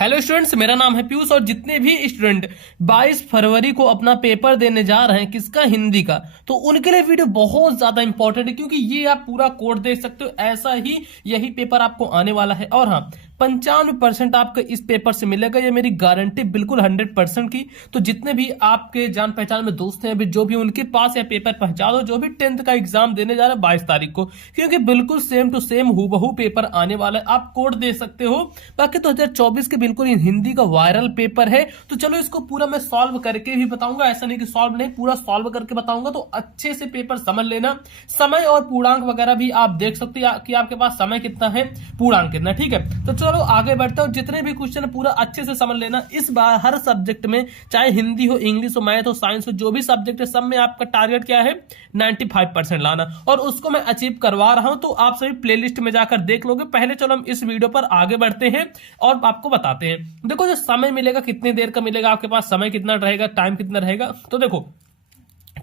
Hello students, मेरा नाम है पीयूष और जितने भी स्टूडेंट 22 फरवरी को अपना पेपर देने जा रहे हैं किसका, हिंदी का, तो उनके लिए वीडियो बहुत ज्यादा इंपॉर्टेंट है क्योंकि ये आप पूरा कोड देख सकते हो। ऐसा ही यही पेपर आपको आने वाला है और हाँ 95% आपको इस पेपर से मिलेगा, ये मेरी गारंटी बिल्कुल 100% की। तो जितने भी आपके जान पहचान में दोस्त हैं, जो भी उनके पास यह पेपर पहुंचा दो, जो भी 10th का एग्जाम देने जा रहे हैं 22 तारीख को, क्योंकि बिल्कुल सेम टू सेम हूबहू पेपर आने वाला है। आप कोड दे सकते हो। बाकी 2024 के बिल्कुल हिंदी का वायरल पेपर है। तो चलो इसको पूरा मैं सॉल्व करके भी बताऊंगा, ऐसा नहीं कि सॉल्व नहीं, पूरा सॉल्व करके बताऊंगा। तो अच्छे से पेपर समझ लेना। समय और पूर्णांक वगैरह भी आप देख सकते हो कि आपके पास समय कितना है, पूर्णांक कितना, ठीक है। तो चलो आगे बढ़ते हो। जितने भी क्वेश्चन पूरा अच्छे से समझ लेना। इस बार हर सब्जेक्ट में, चाहे हिंदी हो, इंग्लिश हो, मैथ हो, साइंस हो, जो भी सब्जेक्ट है सब में आपका टारगेट क्या है, 95% लाना, और उसको मैं अचीव करवा रहा हूं। तो आप सभी प्लेलिस्ट में जाकर देख लोगे। पहले चलो हम इस वीडियो पर आगे बढ़ते हैं और आपको बताते हैं। देखो जो समय मिलेगा कितनी देर का मिलेगा, आपके पास समय कितना रहेगा, टाइम कितना रहेगा। तो देखो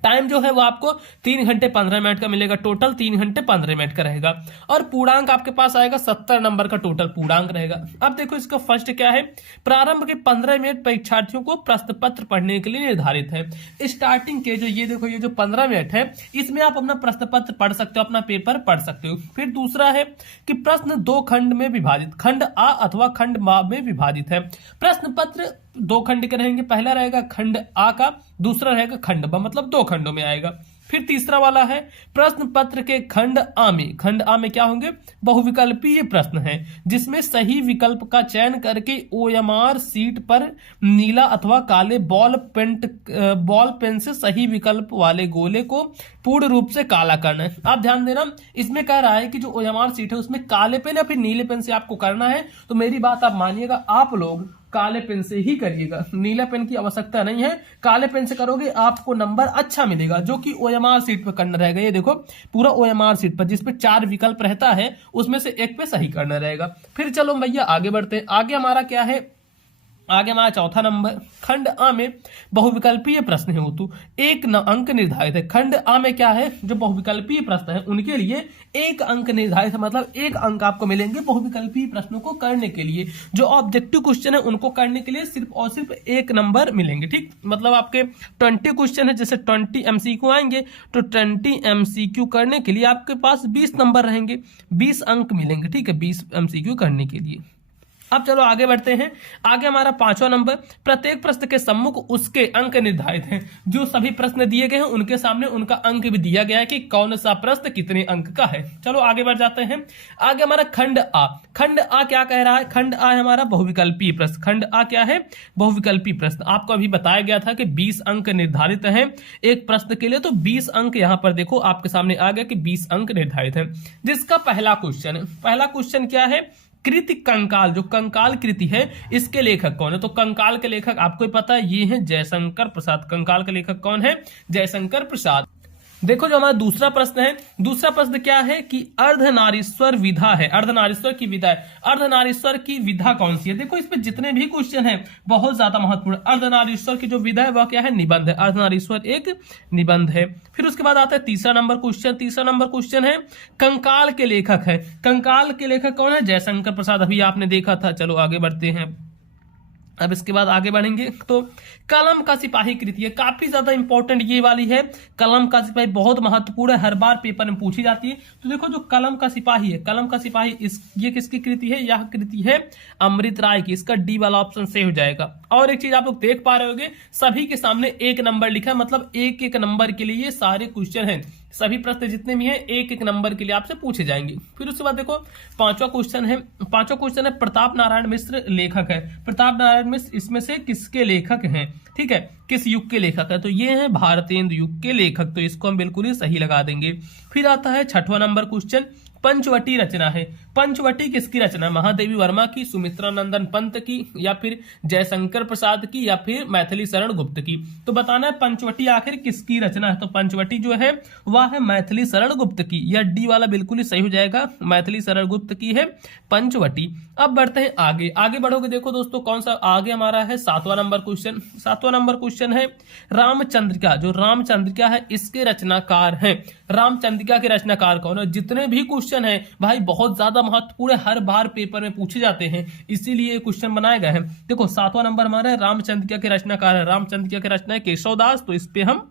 टाइम जो है वो आपको 3 घंटे 15 मिनट का मिलेगा, टोटल 3 घंटे 15 मिनट का रहेगा। और पूर्णांक आपके पास आएगा 70 नंबर का टोटल पूर्णांक रहेगा। अब देखो इसका फर्स्ट क्या है, प्रारंभ के 15 मिनट परीक्षार्थियों को प्रश्न पत्र पढ़ने के लिए निर्धारित है। स्टार्टिंग के जो ये देखो, ये जो 15 मिनट है, इसमें आप अपना प्रश्न पत्र पढ़ सकते हो, अपना पेपर पढ़ सकते हो। फिर दूसरा है कि प्रश्न 2 खंड में विभाजित, खंड आ अथवा खंड मा में विभाजित है। प्रश्न पत्र 2 खंड के रहेंगे। पहला रहेगा खंड आ का, दूसरा रहेगा खंड ब, मतलब 2 खंडों में आएगा। फिर तीसरा वाला है प्रश्न पत्र के खंड आ में। खंड आ में क्या होंगे, बहुविकल्पीय प्रश्न है जिसमें सही विकल्प का चयन करके ओएमआर सीट पर नीला अथवा काले बॉल पेन से सही विकल्प वाले गोले को पूर्ण रूप से काला करना है। आप ध्यान देना, इसमें कह रहा है कि जो ओएमआर सीट है उसमें काले पेन या फिर नीले पेन से आपको करना है। तो मेरी बात आप मानिएगा, आप लोग काले पेन से ही करिएगा, नीला पेन की आवश्यकता नहीं है। काले पेन से करोगे आपको नंबर अच्छा मिलेगा, जो कि ओएमआर सीट पर करना रहेगा। ये देखो पूरा ओएमआर सीट पर जिसपे 4 विकल्प रहता है उसमें से एक पे सही करना रहेगा। फिर चलो भैया आगे बढ़ते हैं। आगे हमारा क्या है, आगे हमारा चौथा नंबर, खंड आ में बहुविकल्पीय प्रश्न है हेतु 1 अंक निर्धारित है। खंड आ में क्या है, जो बहुविकल्पीय प्रश्न है उनके लिए 1 अंक निर्धारित है, मतलब 1 अंक आपको मिलेंगे बहुविकल्पीय प्रश्नों को करने के लिए। जो ऑब्जेक्टिव क्वेश्चन है उनको करने के लिए सिर्फ और सिर्फ 1 नंबर मिलेंगे, ठीक। मतलब आपके 20 क्वेश्चन है, जैसे 20 एमसीक्यू आएंगे, तो 20 एमसीक्यू करने के लिए आपके पास 20 नंबर रहेंगे, 20 अंक मिलेंगे, ठीक है, 20 एमसीक्यू करने के लिए। अब चलो आगे बढ़ते हैं। आगे हमारा 5वां नंबर, प्रत्येक प्रश्न के सम्मुख उसके अंक निर्धारित हैं। जो सभी प्रश्न दिए गए हैं उनके सामने उनका अंक भी दिया गया है कि कौन सा प्रश्न कितने अंक का है। चलो आगे बढ़ जाते हैं। आगे हमारा खंड आ। खंड आ क्या कह रहा है, खंड आ है हमारा बहुविकल्पीय प्रश्न। खंड आ क्या है, बहुविकल्पीय प्रश्न। आपको अभी बताया गया था कि 20 अंक निर्धारित हैं एक प्रश्न के लिए, तो 20 अंक यहां पर देखो आपके सामने आ गया कि 20 अंक निर्धारित है। जिसका पहला क्वेश्चन क्या है, कृति कंकाल। जो कंकाल कृति है इसके लेखक कौन है, तो कंकाल के लेखक आपको ही पता है, ये है जयशंकर प्रसाद। कंकाल के लेखक कौन है, जयशंकर प्रसाद। देखो जो हमारा दूसरा प्रश्न है, दूसरा प्रश्न क्या है कि अर्धनारीश्वर विधा है, अर्धनारीश्वर की विधा है। अर्धनारीश्वर की विधा कौन सी है, देखो इसमें जितने भी क्वेश्चन है बहुत ज्यादा महत्वपूर्ण। अर्धनारीश्वर की जो विधा है वह क्या है, निबंध है। अर्धनारीश्वर एक निबंध है। फिर उसके बाद आता है तीसरा नंबर क्वेश्चन है कंकाल के लेखक है। कंकाल के लेखक कौन है, जयशंकर प्रसाद, अभी आपने देखा था। चलो आगे बढ़ते हैं। अब इसके बाद आगे बढ़ेंगे तो कलम का सिपाही कृति है, काफी ज्यादा इंपॉर्टेंट ये वाली है। कलम का सिपाही बहुत महत्वपूर्ण है, हर बार पेपर में पूछी जाती है। तो देखो जो कलम का सिपाही है, कलम का सिपाही ये किसकी कृति है, यह कृति है अमृत राय की। इसका डी वाला ऑप्शन सही हो जाएगा। और एक चीज आप लोग देख पा रहे होंगे, सभी के सामने 1 नंबर लिखा है, मतलब 1-1 नंबर के लिए ये सारे क्वेश्चन हैं। सभी प्रश्न जितने भी हैं 1-1 नंबर के लिए आपसे पूछे जाएंगे। फिर उसके बाद देखो 5वां क्वेश्चन है प्रताप नारायण मिश्र लेखक है। प्रताप नारायण मिश्र इसमें से किसके लेखक हैं, ठीक है, किस युग के लेखक है, तो ये है भारतेंदु युग के लेखक। तो इसको हम बिल्कुल ही सही लगा देंगे। फिर आता है 6वां नंबर क्वेश्चन, पंचवटी रचना है। पंचवटी किसकी रचना है, महादेवी वर्मा की, सुमित्रा नंदन पंत की, या फिर जयशंकर प्रसाद की, या फिर मैथिली शरण गुप्त की। तो बताना है पंचवटी आखिर किसकी रचना है, तो पंचवटी जो है वह है मैथिली शरण गुप्त की। यह डी वाला बिल्कुल ही सही हो जाएगा, मैथिली शरण गुप्त की है पंचवटी। अब बढ़ते हैं आगे बढ़ोगे, देखो दोस्तों कौन सा आगे हमारा है 7वां नंबर क्वेश्चन है रामचंद्रिका, जो रामचंद्रिका है इसके रचनाकार हैं। रामचंद्रिका के रचनाकार कौन है? जितने भी क्वेश्चन है भाई बहुत ज्यादा महत्वपूर्ण है, हर बार पेपर में पूछे जाते हैं, इसीलिए ये क्वेश्चन बनाए गए हैं। देखो 7वां नंबर हमारा है रामचंद्रिका के रचनाकार है, रामचंद्रिका के रचना है केशवदास, तो इस पे हम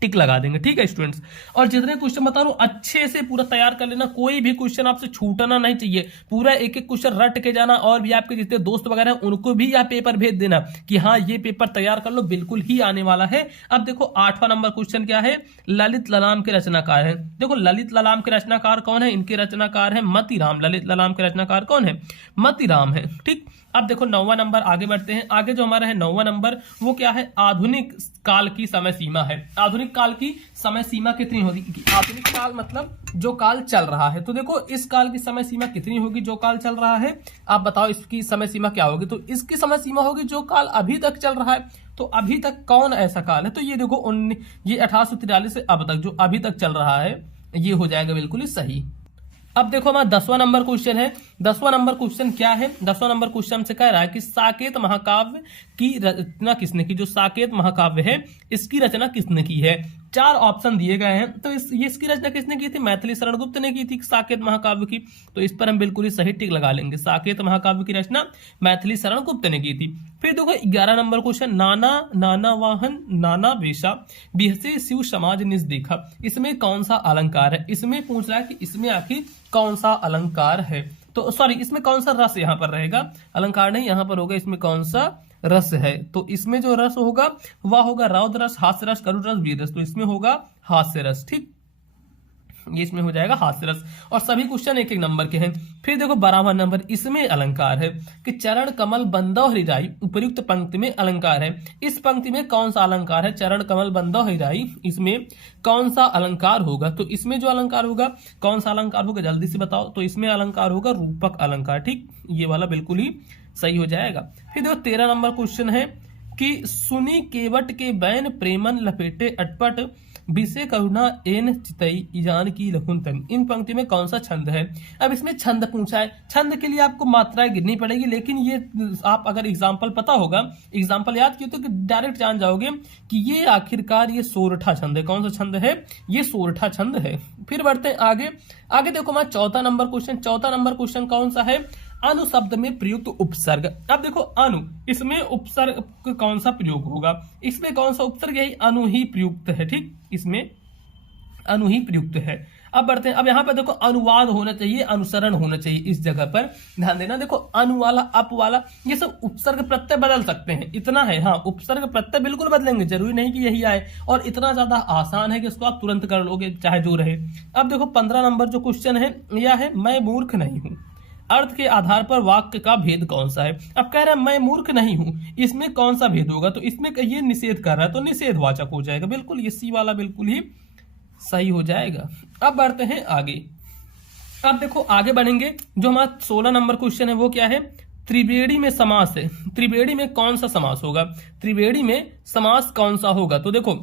टिक लगा देंगे। ठीक है स्टूडेंट्स, और जितने क्वेश्चन बता रहा हूं अच्छे से पूरा तैयार कर लेना, कोई भी क्वेश्चन आपसे छूटना नहीं चाहिए, पूरा एक एक क्वेश्चन रट के जाना, और भी आपके जितने दोस्त वगैरह हैं उनको भी यह पेपर भेज देना कि हाँ ये पेपर तैयार कर लो, बिल्कुल ही आने वाला है। अब देखो 8वां नंबर क्वेश्चन क्या है? ललित ललाम के रचनाकार है। देखो ललित ललाम के रचनाकार कौन है? इनके रचनाकार है मतीराम। ललित ललाम के रचनाकार कौन है? मतीराम है। ठीक, अब देखो 9वां नंबर, आगे बढ़ते हैं। आगे जो हमारा है 9वां नंबर वो क्या है? आधुनिक काल की समय सीमा है। आधुनिक काल की समय सीमा कितनी होगी? आधुनिक काल मतलब जो काल चल रहा है, तो देखो इस काल की समय सीमा कितनी होगी? जो काल चल रहा है आप बताओ इसकी समय सीमा क्या होगी? तो इसकी समय सीमा होगी जो काल अभी तक चल रहा है। तो अभी तक कौन ऐसा काल है? तो ये देखो ये 1843 से अब तक जो अभी तक चल रहा है ये हो जाएगा बिल्कुल ही सही। अब देखो हमारा 10वां नंबर क्वेश्चन है। 10वां नंबर क्वेश्चन क्या है? 10वां नंबर क्वेश्चन हमसे कह रहा है कि साकेत महाकाव्य की रचना किसने की? जो साकेत महाकाव्य है इसकी रचना किसने की है? 4 ऑप्शन दिए गए हैं, तो इसकी रचना किसने की थी? मैथिली शरण गुप्त ने की थी साकेत महाकाव्य की, तो इस पर हम बिल्कुल ही सही टिक लगा लेंगे। साकेत महाकाव्य की रचना मैथिली शरण गुप्त ने की थी। फिर देखो 11 नंबर क्वेश्चन, नाना नाना वाहन नाना वेशा बिहसे शिव समाज निज देखा, इसमें कौन सा अलंकार है? इसमें पूछ रहा है कि इसमें आखिर कौन सा अलंकार है? तो सॉरी, इसमें कौन सा रस यहाँ पर रहेगा? अलंकार नहीं, यहाँ पर होगा इसमें कौन सा रस है? तो इसमें जो रस होगा वह होगा रौद्र रस, हास्य रस, करुण रस, वीर रस, तो इसमें होगा हास्य रस। ठीक, ये इसमें हो जाएगा हास्य रस। और सभी क्वेश्चन एक एक नंबर के हैं। फिर देखो 12वां नंबर, इसमें अलंकार है कि चरण कमल बंदो हरिराई उपयुक्त पंक्ति में अलंकार है। इस पंक्ति में कौन सा अलंकार है? चरण कमल बंदो हरिराई, इसमें कौन सा अलंकार होगा? तो इसमें जो अलंकार होगा, कौन सा अलंकार होगा जल्दी से बताओ? तो इसमें अलंकार होगा रूपक अलंकार। ठीक, ये वाला बिल्कुल ही सही हो जाएगा। फिर देखो 13 नंबर क्वेश्चन है कि सुनी केवट के बैन प्रेमन लपेटे अटपट बिसे करुणा एन चितई इजान की लखुनतन, इन पंक्ति में कौन सा छंद है? अब इसमें छंद पूछा है, छंद के लिए आपको मात्राएं गिननी पड़ेगी, लेकिन ये आप अगर एग्जाम्पल पता होगा, एग्जाम्पल याद किया तो डायरेक्ट जान जाओगे कि ये आखिरकार ये सोरठा छंद है। कौन सा छंद है? ये सोरठा छंद है। फिर बढ़ते हैं आगे। आगे देखो हमारा 14 नंबर क्वेश्चन। 14 नंबर क्वेश्चन कौन सा है? अनु शब्द में प्रयुक्त उपसर्ग। अब देखो अनु, इसमें उपसर्ग कौन सा प्रयोग होगा? इसमें कौन सा उपसर्ग? यही अनु ही प्रयुक्त है। ठीक, इसमें अनु ही प्रयुक्त है। अब बढ़ते हैं। अब यहाँ पर देखो अनुवाद होना चाहिए, अनुसरण होना चाहिए, इस जगह पर ध्यान देना। देखो अनु वाला, अप वाला, ये सब उपसर्ग प्रत्यय बदल सकते हैं, इतना है। हाँ, उपसर्ग प्रत्यय बिल्कुल बदलेंगे, जरूरी नहीं कि यही आए, और इतना ज्यादा आसान है कि इसको आप तुरंत कर लोगे चाहे जो रहे। अब देखो 15 नंबर जो क्वेश्चन है यह है मैं मूर्ख नहीं हूं, अर्थ के आधार पर वाक्य का भेद कौन सा है? अब कह रहा है मैं मूर्ख नहीं हूं, इसमें कौन सा भेद होगा? तो इसमें ये निषेध कर रहा है, तो निषेधवाचक हो जाएगा बिल्कुल, ये सी वाला बिल्कुल ही सही हो जाएगा। अब बढ़ते हैं आगे। अब देखो आगे बढ़ेंगे, जो हमारा 16 नंबर क्वेश्चन है वो क्या है? त्रिवेणी में समास है, त्रिवेणी में कौन सा समास होगा? त्रिवेणी में समास कौन सा होगा? तो देखो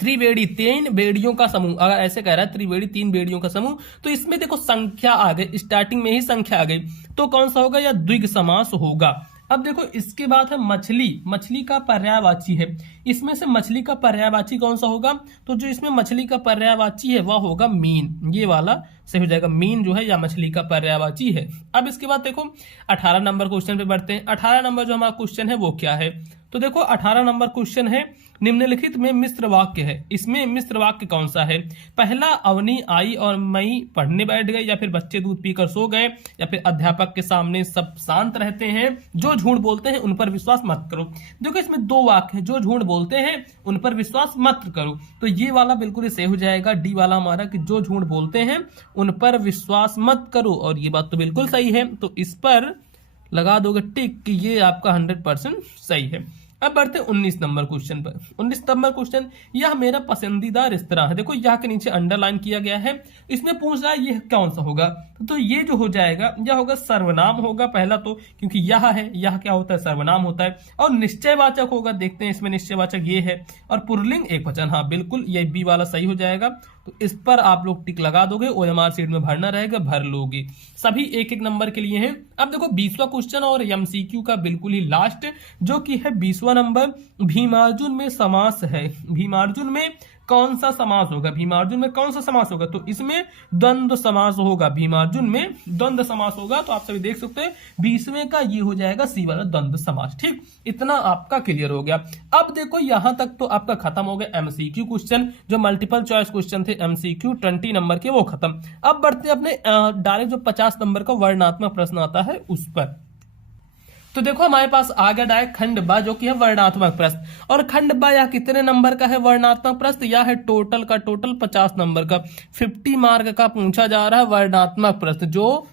त्रिवेणी 3 बेड़ियों का समूह, अगर ऐसे कह रहा है त्रिवेणी 3 बेड़ियों का समूह, तो इसमें देखो संख्या आ गई, स्टार्टिंग में ही संख्या आ गई, तो कौन सा होगा? या द्विग समास होगा। अब देखो इसके बाद है मछली, मछली का पर्यायवाची है, इसमें से मछली का पर्यायवाची कौन सा होगा? तो जो इसमें मछली का पर्यायवाची है वह होगा मीन, ये वाला सही हो जाएगा, मीन जो है या मछली का पर्यायवाची है। अब इसके बाद देखो 18 नंबर क्वेश्चन पे बढ़ते हैं। 18 नंबर जो हमारा क्वेश्चन है वो क्या है? तो देखो 18 नंबर क्वेश्चन है निम्नलिखित में मिश्र वाक्य है, इसमें मिश्र वाक्य कौन सा है? पहला, अवनी आई और मई पढ़ने बैठ गए, या फिर बच्चे दूध पीकर सो गए, या फिर अध्यापक के सामने सब शांत रहते हैं, जो झूठ बोलते हैं उन पर विश्वास मत करो। देखो इसमें 2 वाक्य है, जो झूठ बोलते हैं उन पर विश्वास मत करो, तो ये वाला बिल्कुल ही सही हो जाएगा, डी वाला हमारा, कि जो झूठ बोलते हैं उन पर विश्वास मत करो, और ये बात तो बिल्कुल सही है, तो इस पर लगा दोगे टिक कि ये आपका 100% सही है। अब बढ़ते 19 नंबर क्वेश्चन पर। 19 नंबर क्वेश्चन, यह मेरा पसंदीदा रेस्तरां है। देखो यह के नीचे अंडरलाइन किया गया है, इसमें पूछ रहा है यह कौन सा होगा? तो ये जो हो जाएगा यह होगा सर्वनाम होगा पहला, तो क्योंकि यह है, यह क्या होता है? सर्वनाम होता है। और निश्चयवाचक होगा, देखते हैं इसमें निश्चयवाचक ये है, और पुल्लिंग एकवचन, हाँ बिल्कुल ये बी वाला सही हो जाएगा। तो इस पर आप लोग टिक लगा दोगे, OMR शीट में भरना रहेगा, भर लोगे। सभी एक एक नंबर के लिए हैं। अब देखो 20वां क्वेश्चन और MCQ का बिल्कुल ही लास्ट, जो कि है 20वां नंबर। भीमार्जुन में समास है, भीमार्जुन में कौन सा समास होगा, भीमार्जुन में कौन सा समास होगा, तो इसमें द्वंद्व समास होगा, भीमार्जुन में द्वंद्व समास होगा। तो आप सभी देख सकते हैं 20वें का ये हो जाएगा सी वाला द्वंद्व समास। ठीक, इतना आपका क्लियर हो गया। अब देखो यहां तक तो आपका खत्म हो गया MCQ क्वेश्चन, जो मल्टीपल चॉइस क्वेश्चन थे MCQ 20 नंबर के, वो खत्म। अब बढ़ते हैं अपने डायरेक्ट जो 50 नंबर का वर्णनात्मक प्रश्न आता है उस पर। तो देखो हमारे पास आ गया डायरेक्ट खंड ब, जो कि है वर्णनात्मक प्रश्न। और खंड ब या कितने नंबर का है वर्णनात्मक प्रश्न, या है टोटल 50 नंबर का, 50 मार्क का पूछा जा रहा है वर्णनात्मक प्रश्न, जो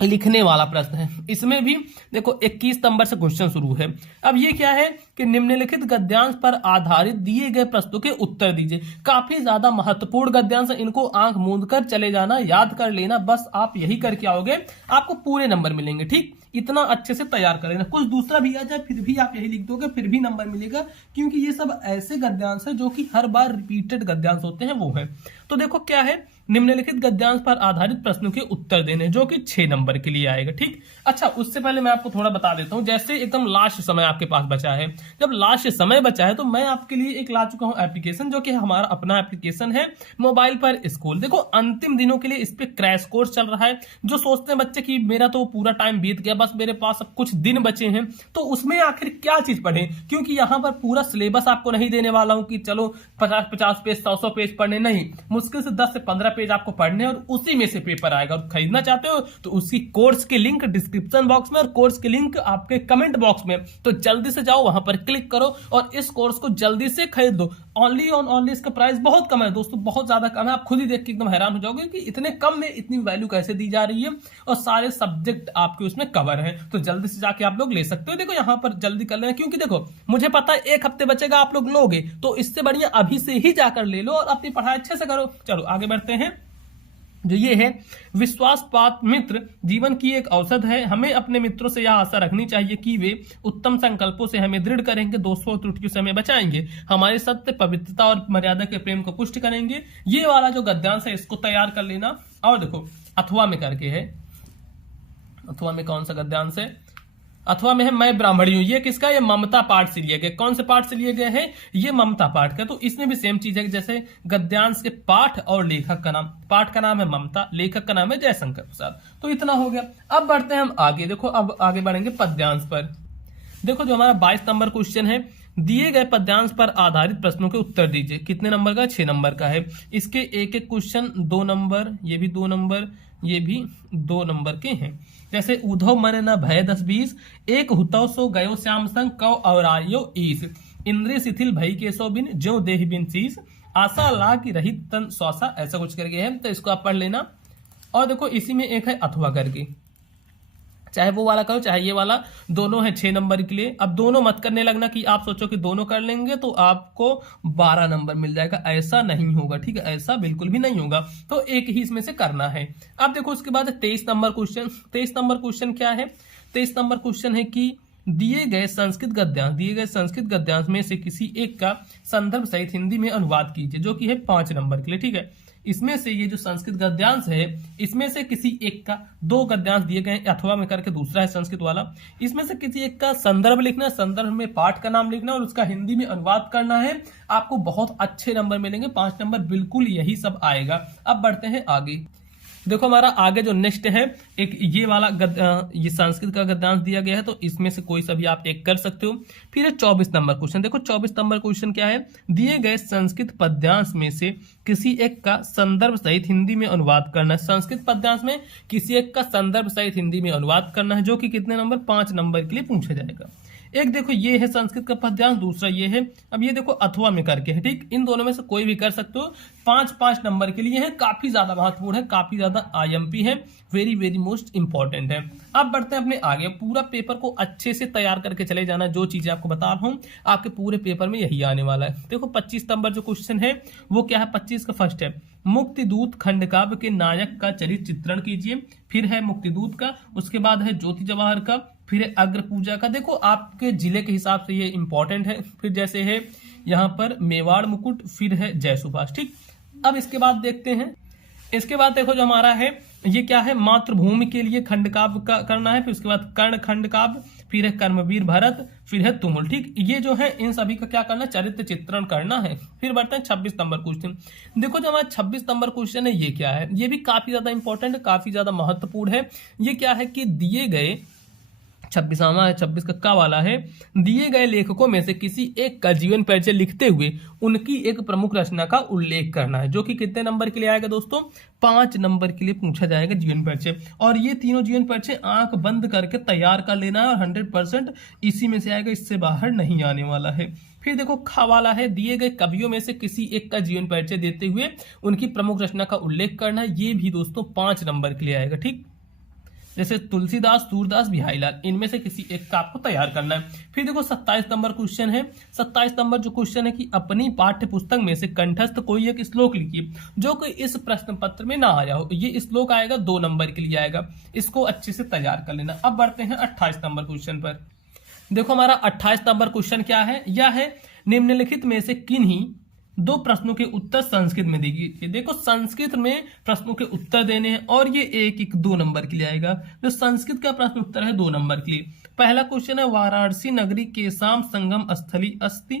लिखने वाला प्रश्न है। इसमें भी देखो 21 नंबर से क्वेश्चन शुरू है। अब ये क्या है कि निम्नलिखित गद्यांश पर आधारित दिए गए प्रश्नों के उत्तर दीजिए। काफी ज्यादा महत्वपूर्ण गद्यांश है, इनको आंख मूंद कर चले जाना, याद कर लेना, बस आप यही करके आओगे, आपको पूरे नंबर मिलेंगे। ठीक, इतना अच्छे से तैयार कर लेना। कुछ दूसरा भी आ जाए फिर भी आप यही लिख दोगे, फिर भी नंबर मिलेगा, क्योंकि ये सब ऐसे गद्यांश है जो कि हर बार रिपीटेड गद्यांश होते हैं, वो है। तो देखो क्या है, निम्नलिखित गद्यांश पर आधारित प्रश्नों के उत्तर देने, जो कि 6 नंबर के लिए आएगा। ठीक, अच्छा उससे पहले मैं आपको थोड़ा बता देता हूं, जैसे एकदम लास्ट समय आपके पास बचा है, जब लास्ट समय बचा है तो मैं आपके लिए एक ला चुका हूं एप्लीकेशन, जो कि हमारा अपना एप्लीकेशन है मोबाइल पर स्कूल। देखो अंतिम दिनों के लिए इस पे क्रैश कोर्स चल रहा है। जो सोचते हैं बच्चे कि मेरा तो पूरा टाइम बीत गया, बस मेरे पास अब कुछ दिन बचे हैं, तो उसमें आखिर क्या चीज पढ़े, क्योंकि यहां पर पूरा सिलेबस आपको नहीं देने वाला हूं कि चलो 50-50 पेज 100 पेज पढ़ने, नहीं, मुश्किल से 10 से 15 पेज आपको पढ़ने और उसी में से पेपर आएगा। और खरीदना चाहते हो तो उसकी कोर्स के लिंक डिस्क्रिप्शन बॉक्स में और कोर्स के लिंक आपके कमेंट बॉक्स में, तो जल्दी से जाओ वहां पर क्लिक करो और इस कोर्स को जल्दी से खरीद दो। ओनली ऑन ओनली इसका प्राइस बहुत कम है दोस्तों, बहुत ज्यादा कम है। आप खुद ही देख के एकदम हैरान हो जाओगे कि इतने कम में इतनी वैल्यू कैसे दी जा रही है, और सारे सब्जेक्ट आपके उसमें कवर है। तो जल्दी से जाके आप लोग ले सकते हो। देखो यहां पर जल्दी कर लेना, क्योंकि देखो मुझे पता है 1 हफ्ते बचेगा, आप लोग लोगे, तो इससे बढ़िया अभी से ही जाकर ले लो और अपनी पढ़ाई अच्छे से करो। चलो आगे बढ़ते हैं। जो ये है, विश्वासपात मित्र जीवन की एक औषध है। हमें अपने मित्रों से यह आशा रखनी चाहिए कि वे उत्तम संकल्पों से हमें दृढ़ करेंगे, दोषों और त्रुटियों से हमें बचाएंगे, हमारे सत्य, पवित्रता और मर्यादा के प्रेम को पुष्ट करेंगे। ये वाला जो गद्यांश है इसको तैयार कर लेना। और देखो अथवा में करके है, अथवा में कौन सा गद्यांश है, अथवा में है मैं ब्राह्मणी हूं। ये किसका, ये ममता पाठ से लिए गए। कौन से पाठ से लिए गए हैं, ये ममता पाठ का। तो इसमें भी सेम चीज है, जैसे गद्यांश के पाठ और लेखक का नाम, पाठ का नाम है ममता, लेखक का नाम है जयशंकर प्रसाद। तो इतना हो गया। अब बढ़ते हैं हम आगे। देखो अब आगे बढ़ेंगे पद्यांश पर। देखो जो हमारा 22 नंबर क्वेश्चन है, दिए गए पद्यांश पर आधारित प्रश्नों के उत्तर दीजिए। कितने नंबर का, 6 नंबर का है। इसके एक एक क्वेश्चन 2 नंबर, ये भी 2 नंबर, ये भी 2 नंबर के हैं। जैसे उधो मन न भय 10-20, एक हुतौ सो गयो श्याम संग, कौ और आयो ईस, इंद्रिय शिथिल भई के सो बिन, ज्यों देहि बिन शीस, आशा ला की रहित तन स्वासा, ऐसा कुछ करके है। तो इसको आप पढ़ लेना। और देखो इसी में एक है अथवा करके, चाहे वो वाला करो चाहे ये वाला, दोनों है 6 नंबर के लिए। अब दोनों मत करने लगना कि आप सोचो कि दोनों कर लेंगे तो आपको 12 नंबर मिल जाएगा, ऐसा नहीं होगा। ठीक है, ऐसा बिल्कुल भी नहीं होगा। तो एक ही इसमें से करना है। अब देखो उसके बाद 23 नंबर क्वेश्चन। 23 नंबर क्वेश्चन क्या है, 23 नंबर क्वेश्चन है कि दिए गए संस्कृत गद्यांश में से किसी एक का संदर्भ सहित हिंदी में अनुवाद कीजिए, जो कि है 5 नंबर के लिए। ठीक है, इसमें से ये जो संस्कृत गद्यांश है, इसमें से किसी एक का, 2 गद्यांश दिए गए अथवा में करके, दूसरा है संस्कृत वाला। इसमें से किसी एक का संदर्भ लिखना है, संदर्भ में पाठ का नाम लिखना और उसका हिंदी में अनुवाद करना है। आपको बहुत अच्छे नंबर मिलेंगे, 5 नंबर बिल्कुल यही सब आएगा। अब बढ़ते हैं आगे। देखो हमारा आगे जो नेक्स्ट है, एक ये वाला ये संस्कृत का गद्यांश दिया गया है, तो इसमें से कोई सा भी आप एक कर सकते हो। फिर है 24 नंबर क्वेश्चन। देखो 24 नंबर क्वेश्चन क्या है, दिए गए संस्कृत पद्यांश में से किसी एक का संदर्भ सहित हिंदी में अनुवाद करना है। संस्कृत पद्यांश में किसी एक का संदर्भ सहित हिंदी में अनुवाद करना है, जो कि कितने नंबर, 5 नंबर के लिए पूछा जाएगा। एक देखो ये है संस्कृत का पद्यांश, दूसरा ये है। अब ये देखो अथवा में करके है। ठीक, इन दोनों में से कोई भी कर सकते हो, 5-5 नंबर के लिए है। काफी ज्यादा महत्वपूर्ण है, काफी ज्यादा IMP है, वेरी वेरी मोस्ट इंपॉर्टेंट है। अब बढ़ते हैं अपने आगे। पूरा पेपर को अच्छे से तैयार करके चले जाना, जो चीजें आपको बता रहा हूँ आपके पूरे पेपर में यही आने वाला है। देखो 25 नंबर जो क्वेश्चन है वो क्या है, 25 का फर्स्ट है, मुक्तिदूत खंडकाव्य के नायक का चरित्र चित्रण कीजिए। फिर है मुक्तिदूत का, उसके बाद है ज्योति जवाहर का, फिर है अग्र पूजा का। देखो आपके जिले के हिसाब से ये इंपॉर्टेंट है। फिर जैसे है यहाँ पर मेवाड़ मुकुट, फिर है जय सुभाष। ठीक, अब इसके बाद देखते हैं, इसके बाद देखो जो हमारा है ये क्या है, मातृभूमि के लिए खंड काव्य का करना है, फिर उसके बाद कर्ण खंड काव्य, फिर है कर्मवीर भरत, फिर है तुमुल। ठीक, ये जो है इन सभी का क्या करना है, चरित्र चित्रण करना है। फिर बढ़ते हैं 26 नंबर क्वेश्चन। देखो जो हमारा 26 नंबर क्वेश्चन है ये क्या है, ये भी काफी ज्यादा इंपॉर्टेंट है, काफी ज्यादा महत्वपूर्ण है। ये क्या है कि दिए गए 26वां है, 26 का वाला है, दिए गए लेखकों में से किसी एक का जीवन परिचय लिखते हुए उनकी एक प्रमुख रचना का उल्लेख करना है, जो कि कितने नंबर के लिए आएगा दोस्तों, 5 नंबर के लिए पूछा जाएगा जीवन परिचय। और ये तीनों जीवन परिचय आंख बंद करके तैयार कर लेना है और 100% इसी में से आएगा, इससे बाहर नहीं आने वाला है। फिर देखो खा वाला है, दिए गए कवियों में से किसी एक का जीवन परिचय देते हुए उनकी प्रमुख रचना का उल्लेख करना है, ये भी दोस्तों 5 नंबर के लिए आएगा। ठीक, जैसे तुलसीदास, सूरदास, बिहारीलाल, इनमें से किसी एक का आपको तैयार करना है। फिर देखो 27 नंबर क्वेश्चन है। 27 नंबर जो क्वेश्चन है कि अपनी पाठ्य पुस्तक में से कंठस्थ कोई एक श्लोक लिखिए जो कि इस प्रश्न पत्र में ना आया हो। ये श्लोक आएगा 2 नंबर के लिए आएगा, इसको अच्छे से तैयार कर लेना। अब बढ़ते हैं 28 नंबर क्वेश्चन पर। देखो हमारा 28 नंबर क्वेश्चन क्या है, यह है निम्नलिखित में से किन्हीं 2 प्रश्नों के उत्तर संस्कृत में दीजिए। देखो संस्कृत में प्रश्नों के उत्तर देने हैं और ये एक 2 नंबर के लिए आएगा। जो संस्कृत का प्रश्न उत्तर है 2 नंबर के लिए। पहला क्वेश्चन है वाराणसी नगरी केषां संगम स्थली अस्ति।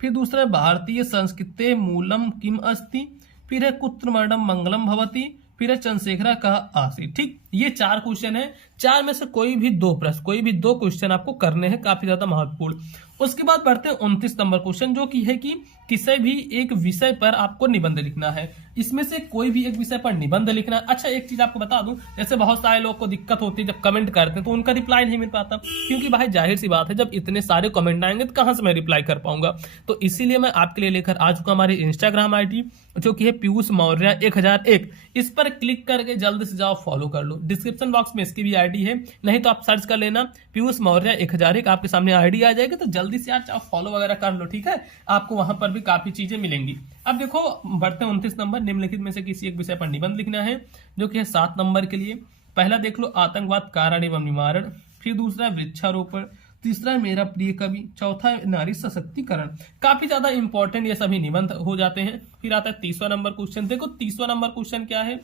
फिर दूसरा है भारतीय संस्कृते मूलम किम अस्ति। फिर है कुत्र मरणम मंगलम भवति। फिर है चंद्रशेखर का आसीत। ठीक, ये 4 क्वेश्चन है। 4 में से कोई भी 2 प्रश्न, कोई भी 2 क्वेश्चन आपको करने हैं, काफी ज्यादा महत्वपूर्ण। उसके बाद बढ़ते हैं 29 नंबर क्वेश्चन, जो कि है कि किसी भी एक विषय पर आपको निबंध लिखना है। इसमें से कोई भी एक विषय पर निबंध लिखना है। अच्छा एक चीज आपको बता दूं, जैसे बहुत सारे लोग को दिक्कत होती है जब कमेंट करते हैं तो उनका रिप्लाई नहीं मिल पाता, क्योंकि भाई जाहिर सी बात है जब इतने सारे कमेंट आएंगे तो कहां से मैं रिप्लाई कर पाऊंगा। तो इसीलिए मैं आपके लिए लेकर आ चुका हमारी इंस्टाग्राम आईडी, जो कि है पीयूष मौर्य 1001। इस पर क्लिक करके जल्द से जाओ फॉलो कर लो। डिस्क्रिप्शन बॉक्स में इसकी भी आईडी है, नहीं तो आप सर्च कर लेना पीयूष मौर्य 1001, आपके सामने आईडी आ जाएगी, तो जल्दी से आप फॉलो वगैरह कर लो। ठीक है, आपको वहां पर भी काफी चीजें मिलेंगी। अब देखो बढ़ते हैं 29 नंबर, निम्नलिखित में से किसी एक विषय पर निबंध लिखना है, जो कि है 7 नंबर के लिए। पहला देख लो आतंकवाद कारण एवं निवारण। फिर दूसरा है वृक्षारोपण। तीसरा है मेरा प्रिय कवि। चौथा है नारी सशक्तिकरण। काफी ज्यादा इंपॉर्टेंट ये सभी निबंध हो जाते हैं। फिर आता है 30वां नंबर क्वेश्चन। देखो 30वां नंबर क्वेश्चन क्या है,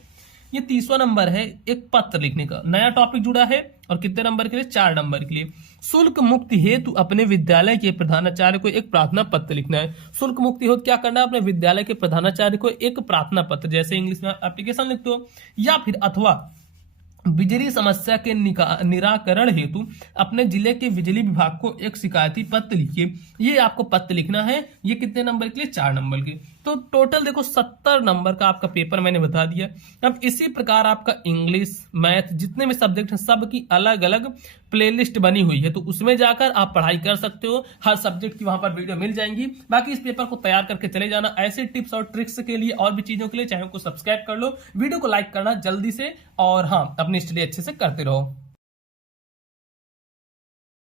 ये 30वां नंबर है एक पत्र लिखने का, नया टॉपिक जुड़ा है और कितने नंबर के लिए, 4 नंबर के लिए। शुल्क मुक्ति हेतु अपने विद्यालय के प्रधानाचार्य को एक प्रार्थना पत्र लिखना है। शुल्क मुक्ति हेतु क्या करना है, अपने विद्यालय के प्रधानाचार्य को एक प्रार्थना पत्र, जैसे इंग्लिश में एप्लीकेशन लिखते हो, या फिर अथवा बिजली समस्या के निराकरण हेतु अपने जिले के बिजली विभाग को एक शिकायती पत्र लिखिए। ये आपको पत्र लिखना है। ये कितने नंबर के लिए, 4 नंबर के। तो टोटल देखो 70 नंबर का आपका पेपर मैंने बता दिया। अब इसी प्रकार आपका इंग्लिश, मैथ, जितने भी सब्जेक्ट हैं सब की अलग अलग प्लेलिस्ट बनी हुई है, तो उसमें जाकर आप पढ़ाई कर सकते हो। हर सब्जेक्ट की वहां पर वीडियो मिल जाएंगी। बाकी इस पेपर को तैयार करके चले जाना। ऐसे टिप्स और ट्रिक्स के लिए और भी चीजों के लिए चैनल को सब्सक्राइब कर लो, वीडियो को लाइक करना जल्दी से, और हाँ अपनी स्टडी अच्छे से करते रहो।